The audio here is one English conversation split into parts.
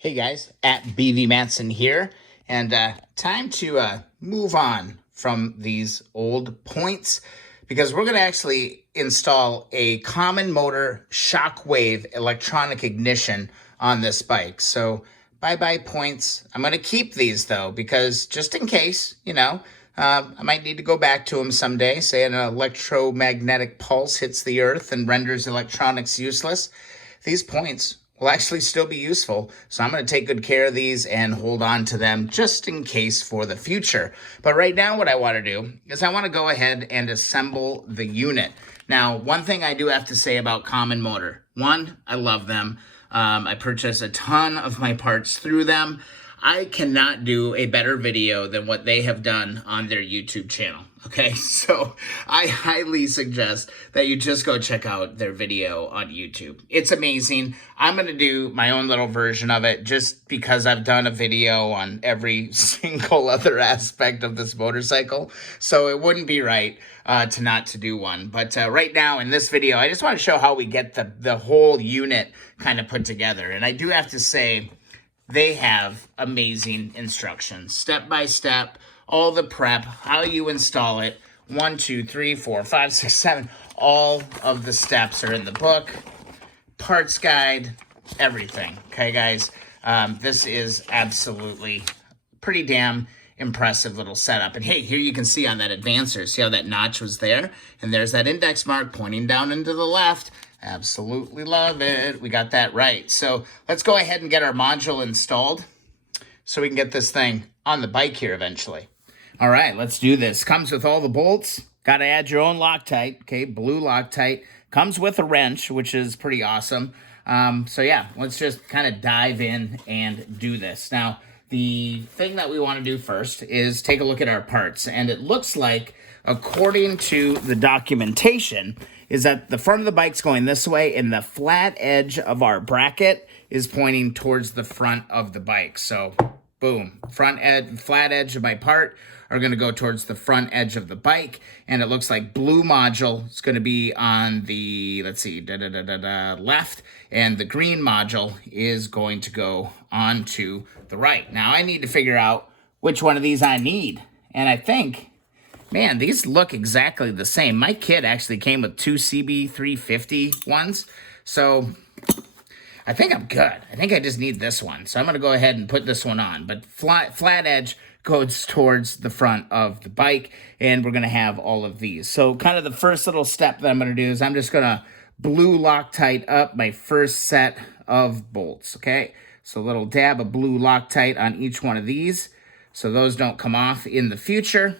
Hey guys, at BV Manson here, and time to move on from these old points because we're going to actually install a common motor Shockwave Electronic Ignition on this bike. So bye-bye points. I'm going to keep these though because just in case, I might need to go back to them someday, say an electromagnetic pulse hits the earth and renders electronics useless. These points will actually still be useful. So I'm going to take good care of these and hold on to them just in case for the future. But right now what I want to do is I want to go ahead and assemble the unit. Now, one thing I do have to say about Common Motor. One, I love them. I purchase a ton of my parts through them. I cannot do a better video than what they have done on their YouTube channel. Okay, so I highly suggest that you just go check out their video on YouTube. It's amazing. I'm going to do my own little version of it just because I've done a video on every single other aspect of this motorcycle. So it wouldn't be right to not to do one. But right now in this video, I just want to show how we get the whole unit kind of put together. And I do have to say, they have amazing instructions, step by step, all the prep, how you install it. 1, 2, 3, 4, 5, 6, 7. All of the steps are in the book. Parts guide, everything. Okay, guys? This is absolutely pretty damn impressive little setup. And hey, here you can see on that advancer, see how that notch was there? And there's that index mark pointing down into the left. Absolutely love it. We got that right. So let's go ahead and get our module installed so we can get this thing on the bike here eventually. All right, let's do this. Comes with all the bolts. Got to add your own Loctite. Okay, blue Loctite. Comes with a wrench, which is pretty awesome. So yeah, let's just kind of dive in and do this. Now, the thing that we want to do first is take a look at our parts. And it looks like, according to the documentation, is that the front of the bike's going this way and the flat edge of our bracket is pointing towards the front of the bike. So boom, flat edge of my part are going to go towards the front edge of the bike. And it looks like blue module is going to be on the, let's see, left. And the green module is going to go onto the right. Now I need to figure out which one of these I need. And I think, man, these look exactly the same. My kit actually came with 2 CB350 ones. So I think I'm good. I think I just need this one. So I'm going to go ahead and put this one on. But flat edge goes towards the front of the bike. And we're going to have all of these. So kind of the first little step that I'm going to do is I'm just going to blue Loctite up my first set of bolts. Okay. So a little dab of blue Loctite on each one of these, so those don't come off in the future.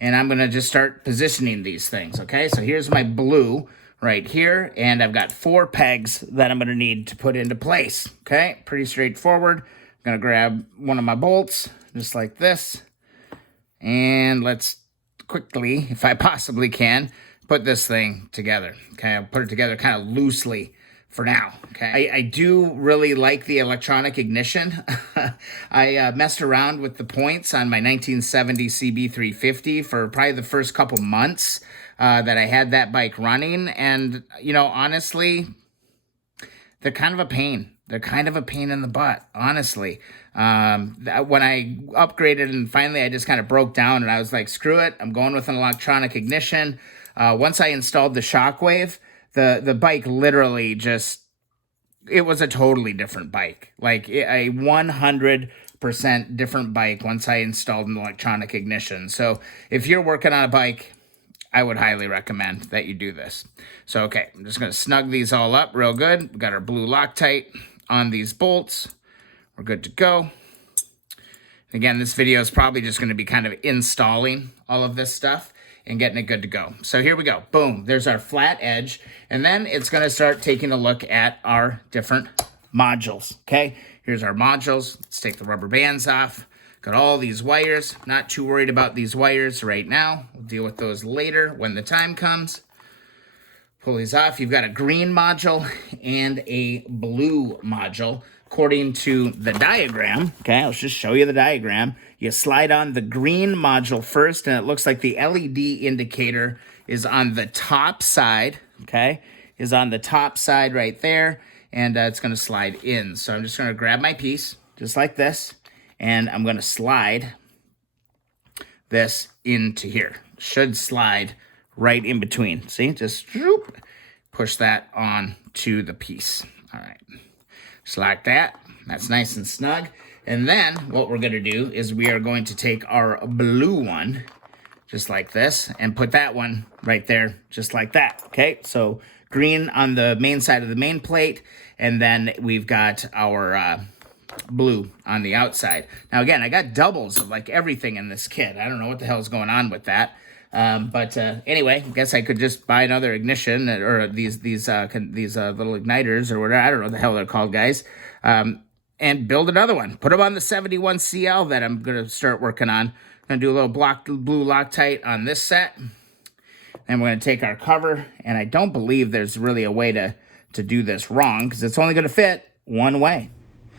And I'm going to just start positioning these things, okay? So here's my blue right here, and I've got 4 pegs that I'm going to need to put into place, okay? Pretty straightforward. I'm going to grab one of my bolts, just like this, and let's quickly, if I possibly can, put this thing together, okay? I'll put it together kind of loosely for now, okay? I do really like the electronic ignition. I messed around with the points on my 1970 CB350 for probably the first couple months that I had that bike running. And, honestly, they're kind of a pain. They're kind of a pain in the butt, honestly. When I upgraded and finally I just kind of broke down and I was like, screw it, I'm going with an electronic ignition. Once I installed the Shockwave, the bike literally just, it was a totally different bike. Like a 100% different bike once I installed an electronic ignition. So if you're working on a bike, I would highly recommend that you do this. So, okay, I'm just going to snug these all up real good. We got our blue Loctite on these bolts. We're good to go. Again, this video is probably just going to be kind of installing all of this stuff and getting it good to go. So here we go. Boom. There's our flat edge. And then it's going to start taking a look at our different modules. Okay. Here's our modules. Let's take the rubber bands off. Got all these wires. Not too worried about these wires right now. We'll deal with those later when the time comes. Pull these off. You've got a green module and a blue module. According to the diagram, okay, I'll just show you the diagram. You slide on the green module first, and it looks like the LED indicator is on the top side, okay, is on the top side right there. and it's going to slide in. So I'm just going to grab my piece, just like this, and I'm going to slide this into here. Should slide right in between. See, just push that on to the piece. All right, just like that. That's nice and snug. And then what we're going to do is we are going to take our blue one, just like this, and put that one right there, just like that, okay? So green on the main side of the main plate, and then we've got our blue on the outside. Now, again, I got doubles of like everything in this kit. I don't know what the hell's going on with that. But anyway, I guess I could just buy another ignition or these little igniters or whatever. I don't know what the hell they're called, guys. And build another one. Put them on the 71 CL that I'm going to start working on. I'm going to do a little blue Loctite on this set. And we're going to take our cover. And I don't believe there's really a way to do this wrong because it's only going to fit one way.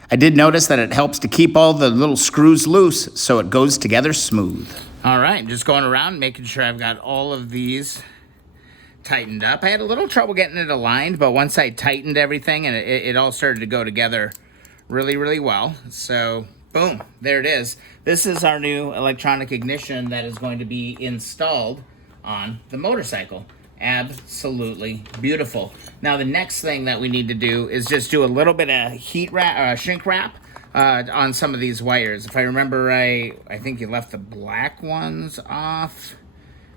I did notice that it helps to keep all the little screws loose so it goes together smooth. All right, just going around making sure I've got all of these tightened up. I had a little trouble getting it aligned, but once I tightened everything and it all started to go together really, really well. So, boom, there it is. This is our new electronic ignition that is going to be installed on the motorcycle. Absolutely beautiful. Now, the next thing that we need to do is just do a little bit of heat wrap, shrink wrap on some of these wires. If I remember right, I think you left the black ones off.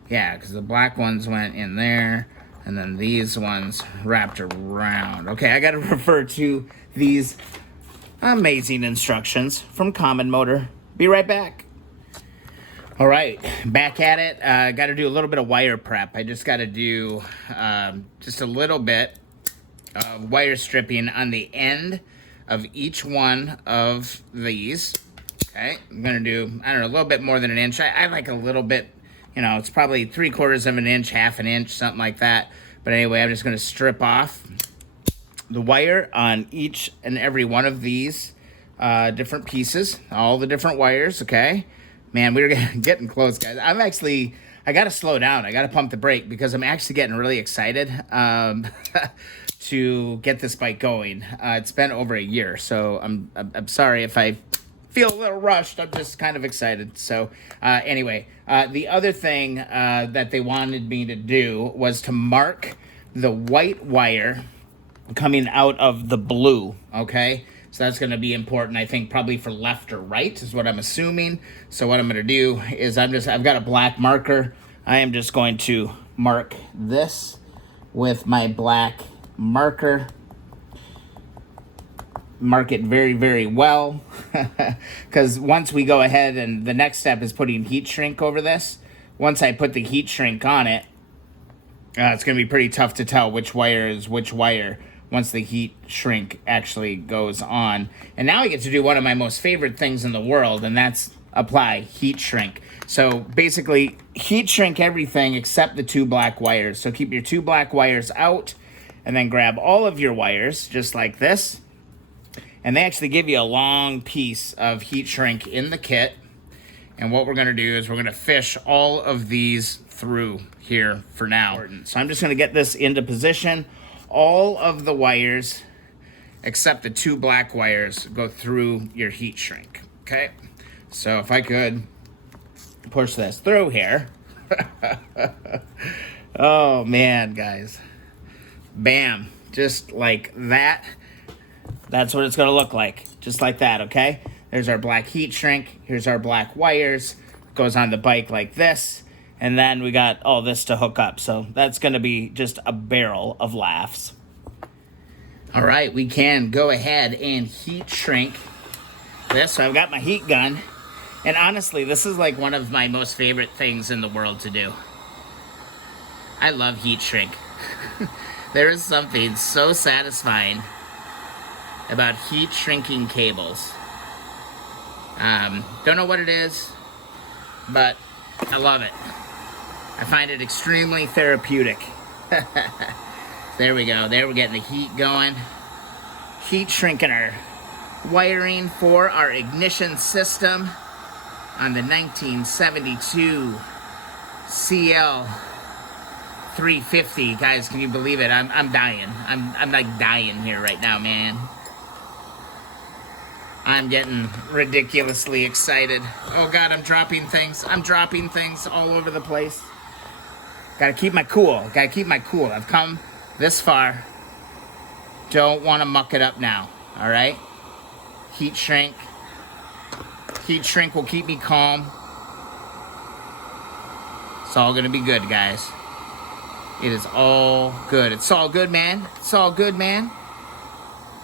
Yeah, because the black ones went in there, and then these ones wrapped around. Okay, I got to refer to these amazing instructions from Common Motor. Be right back. All right, back at it. Got to do a little bit of wire prep. I just got to do just a little bit of wire stripping on the end of each one of these. Okay, I'm going to do, I don't know, a little bit more than an inch. I like a little bit, you know, it's probably 3/4 of an inch, half an inch, something like that. But anyway, I'm just going to strip off the wire on each and every one of these different pieces, all the different wires, okay? Man, we're getting close, guys. I got to slow down. I got to pump the brake because I'm actually getting really excited to get this bike going. It's been over a year, so I'm sorry if I feel a little rushed. I'm just kind of excited. So anyway, the other thing that they wanted me to do was to mark the white wire coming out of the blue, okay? So that's going to be important, I think, probably for left or right is what I'm assuming. So what I'm going to do is I've got a black marker. I am just going to mark this with my black marker. Mark it very, very well. Because once we go ahead and the next step is putting heat shrink over this. Once I put the heat shrink on it, it's going to be pretty tough to tell which wire is which wire once the heat shrink actually goes on. And now I get to do one of my most favorite things in the world, and that's apply heat shrink. So basically, heat shrink everything except the two black wires. So keep your two black wires out, and then grab all of your wires, just like this. And they actually give you a long piece of heat shrink in the kit. And what we're gonna do is we're gonna fish all of these through here for now. So I'm just gonna get this into position. All of the wires, except the two black wires, go through your heat shrink, okay? So if I could push this through here. Oh man, guys. Bam, just like that. That's what it's gonna look like, just like that, okay? There's our black heat shrink. Here's our black wires. Goes on the bike like this. And then we got all this to hook up. So that's going to be just a barrel of laughs. All right, we can go ahead and heat shrink this. So I've got my heat gun. And honestly, this is like one of my most favorite things in the world to do. I love heat shrink. There is something so satisfying about heat shrinking cables. Don't know what it is, but I love it. I find it extremely therapeutic. There we go. There we're getting the heat going. Heat shrinking our wiring for our ignition system on the 1972 CL350 CL350. Guys, can you believe it? I'm dying. I'm like dying here right now, man. I'm getting ridiculously excited. Oh God, I'm dropping things. I'm dropping things all over the place. Gotta keep my cool. Gotta keep my cool. I've come this far. Don't want to muck it up now. All right? Heat shrink. Heat shrink will keep me calm. It's all gonna be good, guys. It is all good. It's all good, man. It's all good, man.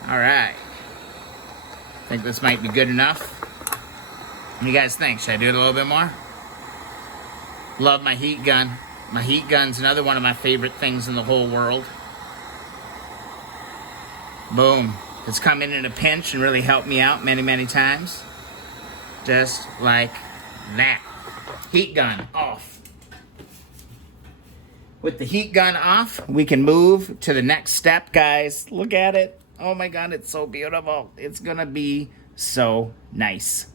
All right. I think this might be good enough. What do you guys think? Should I do it a little bit more? Love my heat gun. My heat gun's another one of my favorite things in the whole world. Boom. It's come in a pinch and really helped me out many, many times. Just like that. Heat gun off. With the heat gun off, we can move to the next step, guys. Look at it. Oh my God, it's so beautiful. It's gonna be so nice.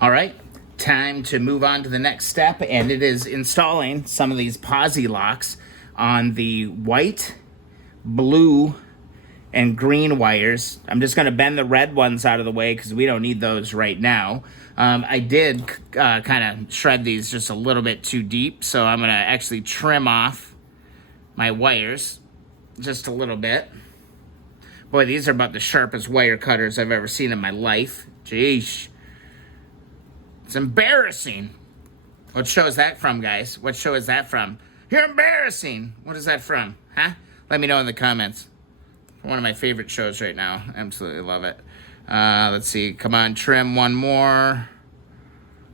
All right, time to move on to the next step, and it is installing some of these posi locks on the white, blue, and green wires. I'm just gonna bend the red ones out of the way because we don't need those right now. I did kind of shred these just a little bit too deep, so I'm gonna actually trim off my wires just a little bit. Boy, these are about the sharpest wire cutters I've ever seen in my life. Jeez. It's embarrassing. What show is that from, guys? What show is that from? You're embarrassing. What is that from? Huh? Let me know in the comments. One of my favorite shows right now. Absolutely love it. Let's see. Come on, trim one more.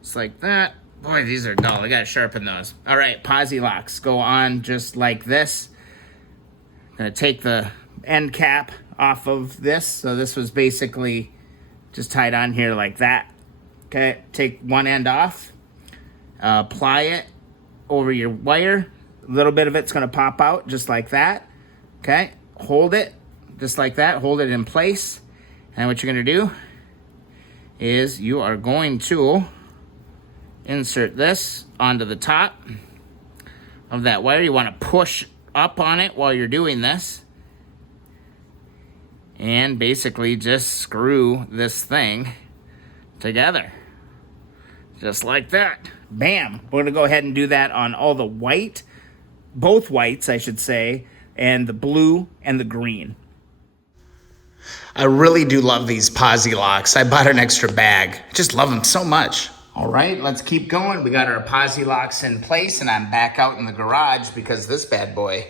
Just like that. Boy, these are dull. I gotta sharpen those. All right, posi locks go on just like this. I'm gonna take the end cap off of this. So this was basically just tied on here like that. Okay, take one end off. Apply it over your wire. A little bit of it's gonna pop out just like that. Okay, hold it just like that. Hold it in place. And what you're gonna do is you are going to insert this onto the top of that wire. You wanna push up on it while you're doing this. And basically just screw this thing together. Just like that. Bam. We're gonna go ahead and do that on all the white, both whites, I should say, and the blue and the green. I really do love these posi locks. I bought an extra bag. I just love them so much. All right, let's keep going. We got our posi locks in place, and I'm back out in the garage because this bad boy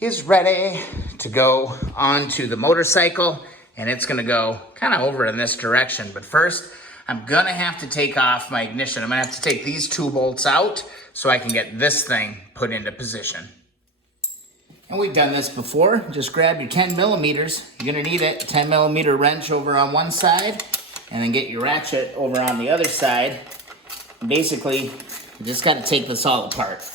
is ready to go onto the motorcycle, and it's gonna go kind of over in this direction. But first, I'm gonna have to take off my ignition. I'm gonna have to take these two bolts out so I can get this thing put into position. And we've done this before. Just grab your 10 millimeters. You're gonna need it. 10 millimeter wrench over on one side, and then get your ratchet over on the other side. And basically, you just gotta take this all apart.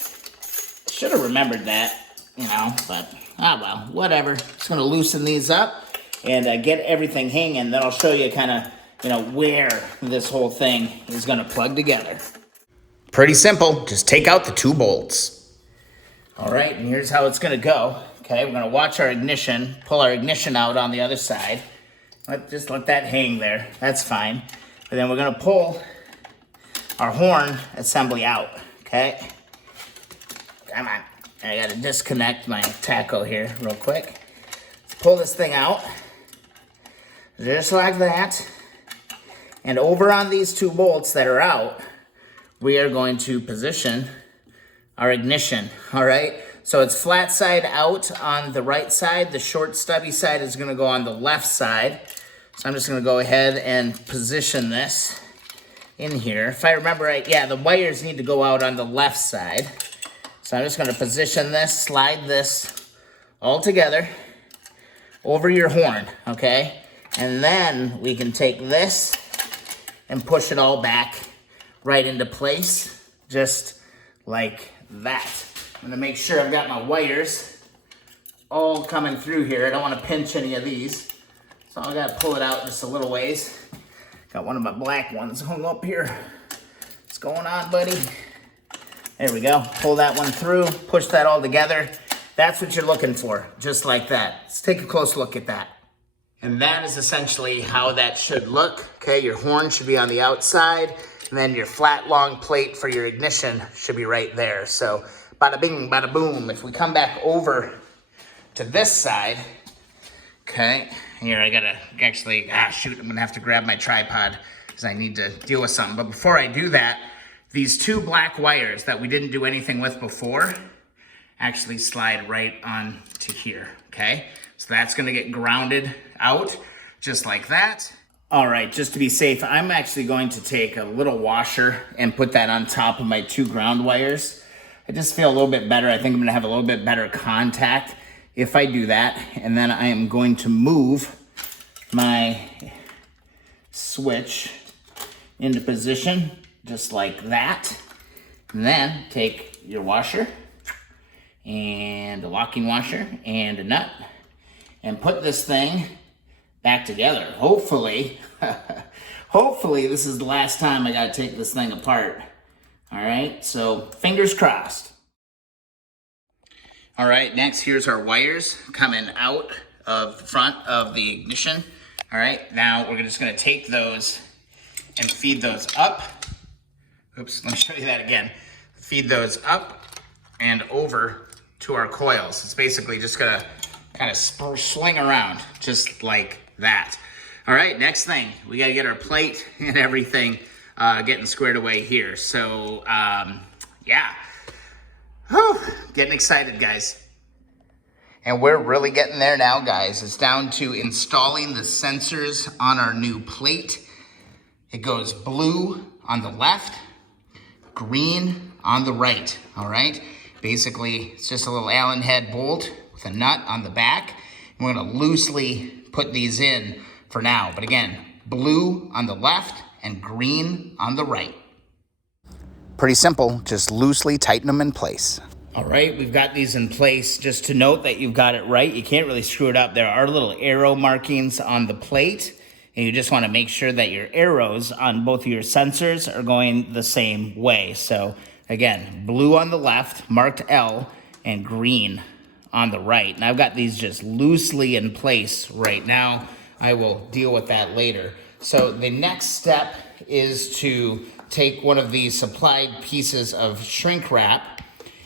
Should have remembered that. You know, but, well, whatever. Just gonna loosen these up and get everything hanging. Then I'll show you kind of, you know, where this whole thing is gonna plug together. Pretty simple. Just take out the two bolts. All right, and here's how it's gonna go. Okay, we're gonna watch our ignition, pull our ignition out on the other side. Just let that hang there. That's fine. But then we're gonna pull our horn assembly out, okay? Come on. I gotta disconnect my taco here real quick. Let's pull this thing out. Just like that. And over on these two bolts that are out, we are going to position our ignition, all right? So it's flat side out on the right side. The short stubby side is gonna go on the left side. So I'm just gonna go ahead and position this in here. If I remember right, yeah, the wires need to go out on the left side. So I'm just gonna position this, slide this all together over your horn, okay? And then we can take this and push it all back right into place, just like that. I'm gonna make sure I've got my wires all coming through here. I don't wanna pinch any of these. So I gotta pull it out just a little ways. Got one of my black ones hung up here. What's going on, buddy? There we go. Pull that one through, push that all together. That's what you're looking for, just like that. Let's take a close look at that. And that is essentially how that should look. Okay, your horn should be on the outside, and then your flat long plate for your ignition should be right there. So bada bing, bada boom. If we come back over to this side, okay, here I gotta actually, shoot, I'm gonna have to grab my tripod because I need to deal with something. But before I do that, these two black wires that we didn't do anything with before actually slide right on to here, okay? So that's gonna get grounded out just like that. All right, just to be safe, I'm actually going to take a little washer and put that on top of my two ground wires. I just feel a little bit better. I think I'm gonna have a little bit better contact if I do that. And then I am going to move my switch into position just like that. And then take your washer and a locking washer and a nut and put this thing back together. Hopefully, hopefully this is the last time I gotta take this thing apart. All right, so fingers crossed. All right, next here's our wires coming out of the front of the ignition. All right, now we're just gonna take those and feed those up. Oops, let me show you that again. Feed those up and over to our coils. It's basically just gonna kind of swing around just like that. All right, next thing, we gotta get our plate and everything getting squared away here. So, yeah. Whew, getting excited, guys. And we're really getting there now, guys. It's down to installing the sensors on our new plate. It goes blue on the left, green on the right, all right? Basically, it's just a little Allen head bolt with a nut on the back. And we're gonna loosely put these in for now. But again, blue on the left and green on the right. Pretty simple, just loosely tighten them in place. All right, we've got these in place. Just to note that you've got it right, you can't really screw it up. There are little arrow markings on the plate, and you just wanna make sure that your arrows on both of your sensors are going the same way. So again, blue on the left, marked L, and green on the right. And I've got these just loosely in place right now. I will deal with that later. So the next step is to take one of these supplied pieces of shrink wrap,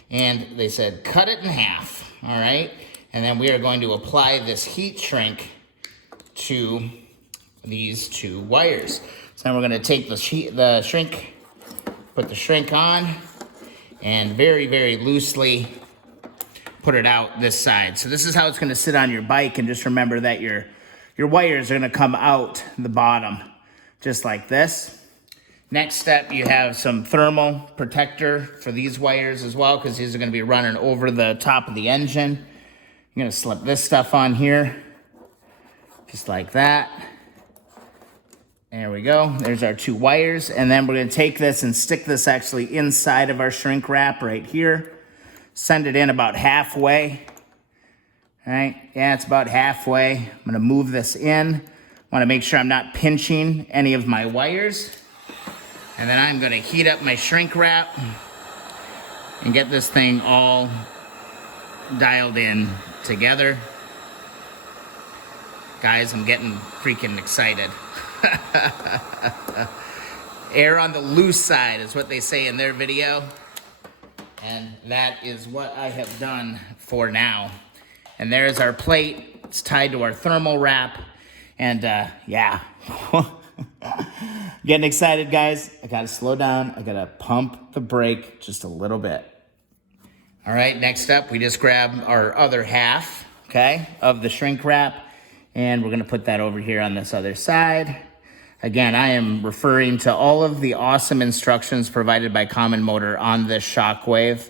and they said cut it in half, all right? And then we are going to apply this heat shrink to these two wires. So then we're gonna take the shrink, put the shrink on, and very, very loosely put it out this side. So this is how it's gonna sit on your bike, and just remember that your wires are gonna come out the bottom, just like this. Next step, you have some thermal protector for these wires as well, because these are gonna be running over the top of the engine. You're gonna slip this stuff on here, just like that. There we go, there's our two wires. And then we're gonna take this and stick this actually inside of our shrink wrap right here. Send it in about halfway. All right, yeah, it's about halfway. I'm gonna move this in. Wanna make sure I'm not pinching any of my wires. And then I'm gonna heat up my shrink wrap and get this thing all dialed in together. Guys, I'm getting freaking excited. Air on the loose side is what they say in their video. And that is what I have done for now. And there's our plate. It's tied to our thermal wrap. And yeah, getting excited, guys. I gotta slow down. I gotta pump the brake just a little bit. All right, next up, we just grab our other half, okay, of the shrink wrap. And we're gonna put that over here on this other side. Again, I am referring to all of the awesome instructions provided by Common Motor on this Shockwave.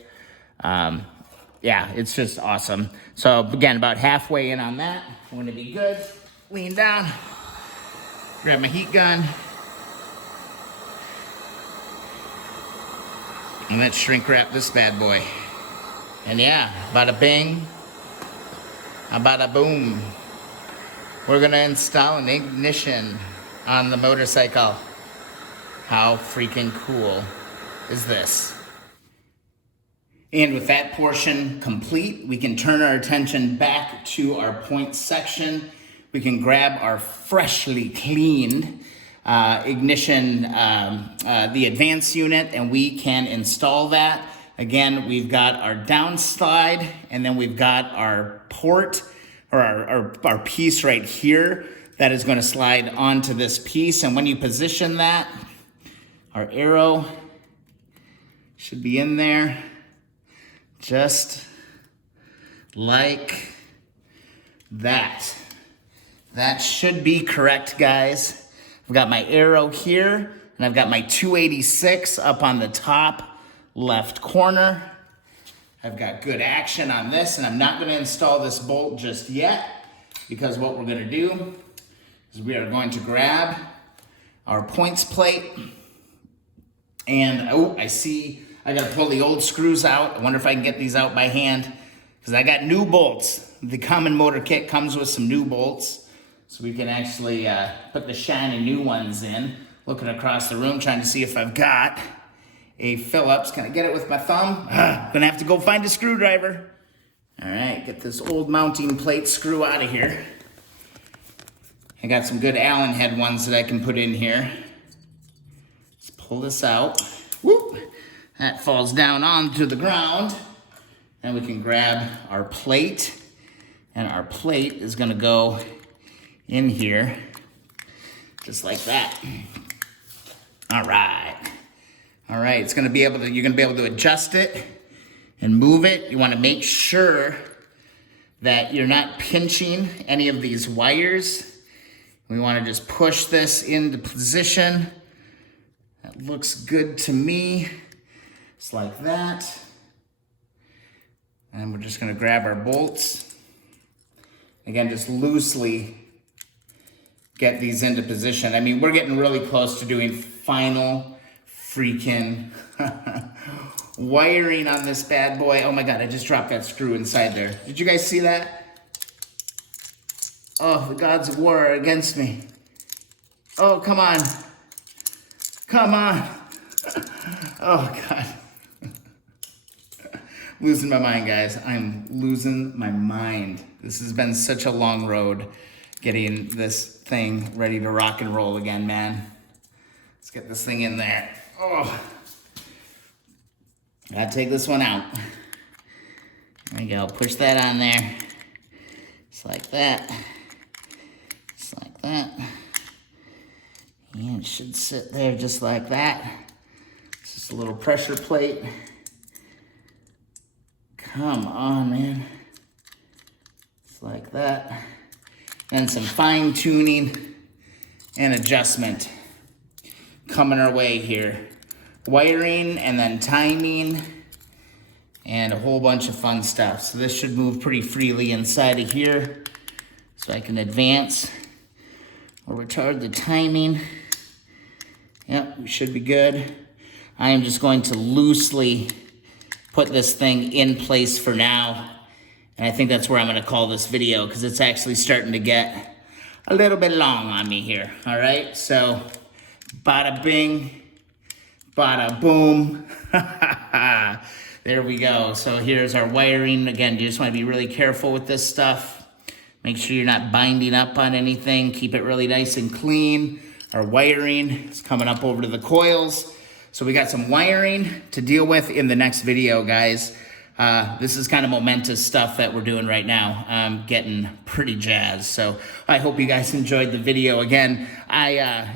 Yeah, it's just awesome. So again, about halfway in on that, I'm gonna be good. Lean down, grab my heat gun, and let's shrink wrap this bad boy. And yeah, bada bing, bada boom. We're gonna install an ignition on the motorcycle. How freaking cool is this? And with that portion complete, we can turn our attention back to our points section. We can grab our freshly cleaned ignition, the advanced unit, and we can install that. Again, we've got our downslide, and then we've got our port, or our piece right here that is going to slide onto this piece. And when you position that, our arrow should be in there, just like that. That should be correct, guys. I've got my arrow here, and I've got my 286 up on the top left corner. I've got good action on this, and I'm not going to install this bolt just yet, because what we're going to do is we are going to grab our points plate, and oh, I see I got to pull the old screws out. I wonder if I can get these out by hand, because I got new bolts. The common motor kit comes with some new bolts, so we can actually put the shiny new ones in. Looking across the room, trying to see if I've got a Phillips. Can I get it with my thumb? Gonna have to go find a screwdriver. All right, get this old mounting plate screw out of here. I got some good Allen head ones that I can put in here. Let's pull this out. Whoop. That falls down onto the ground. And we can grab our plate. And our plate is gonna go in here, just like that. All right. All right, it's gonna be able to, you're gonna be able to adjust it and move it. You wanna make sure that you're not pinching any of these wires. We wanna just push this into position. That looks good to me. Just like that. And we're just gonna grab our bolts. Again, just loosely get these into position. I mean, we're getting really close to doing final freaking wiring on this bad boy. Oh my God, I just dropped that screw inside there. Did you guys see that? Oh, the gods of war are against me. Oh, come on. Come on. Oh God. Losing my mind, guys. I'm losing my mind. This has been such a long road getting this thing ready to rock and roll again, man. Let's get this thing in there. Oh, gotta take this one out. There we go, push that on there. Just like that. Just like that. And it should sit there just like that. It's just a little pressure plate. Come on, man. Just like that. And some fine tuning and adjustment coming our way here. Wiring and then timing and a whole bunch of fun stuff. So this should move pretty freely inside of here. So I can advance or retard the timing. Yep, we should be good. I am just going to loosely put this thing in place for now. And I think that's where I'm gonna call this video, because it's actually starting to get a little bit long on me here, all right? So, bada bing, bada boom. There we go. So here's our wiring. Again, you just wanna be really careful with this stuff. Make sure you're not binding up on anything. Keep it really nice and clean. Our wiring is coming up over to the coils. So we got some wiring to deal with in the next video, guys. This is kind of momentous stuff that we're doing right now. I'm getting pretty jazzed. So I hope you guys enjoyed the video. Again, I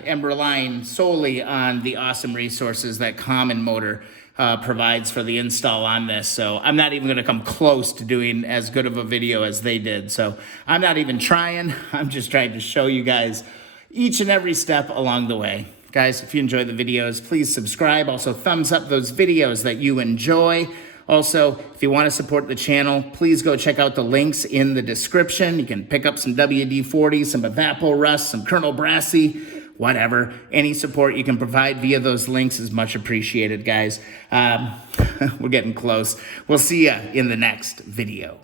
am relying solely on the awesome resources that Common Motor provides for the install on this. So I'm not even gonna come close to doing as good of a video as they did. So I'm not even trying. I'm just trying to show you guys each and every step along the way. Guys, if you enjoy the videos, please subscribe. Also, thumbs up those videos that you enjoy. Also, if you want to support the channel, please go check out the links in the description. You can pick up some WD-40, some Evapor Rust, some Colonel Brassy, whatever. Any support you can provide via those links is much appreciated, guys. We're getting close. We'll see you in the next video.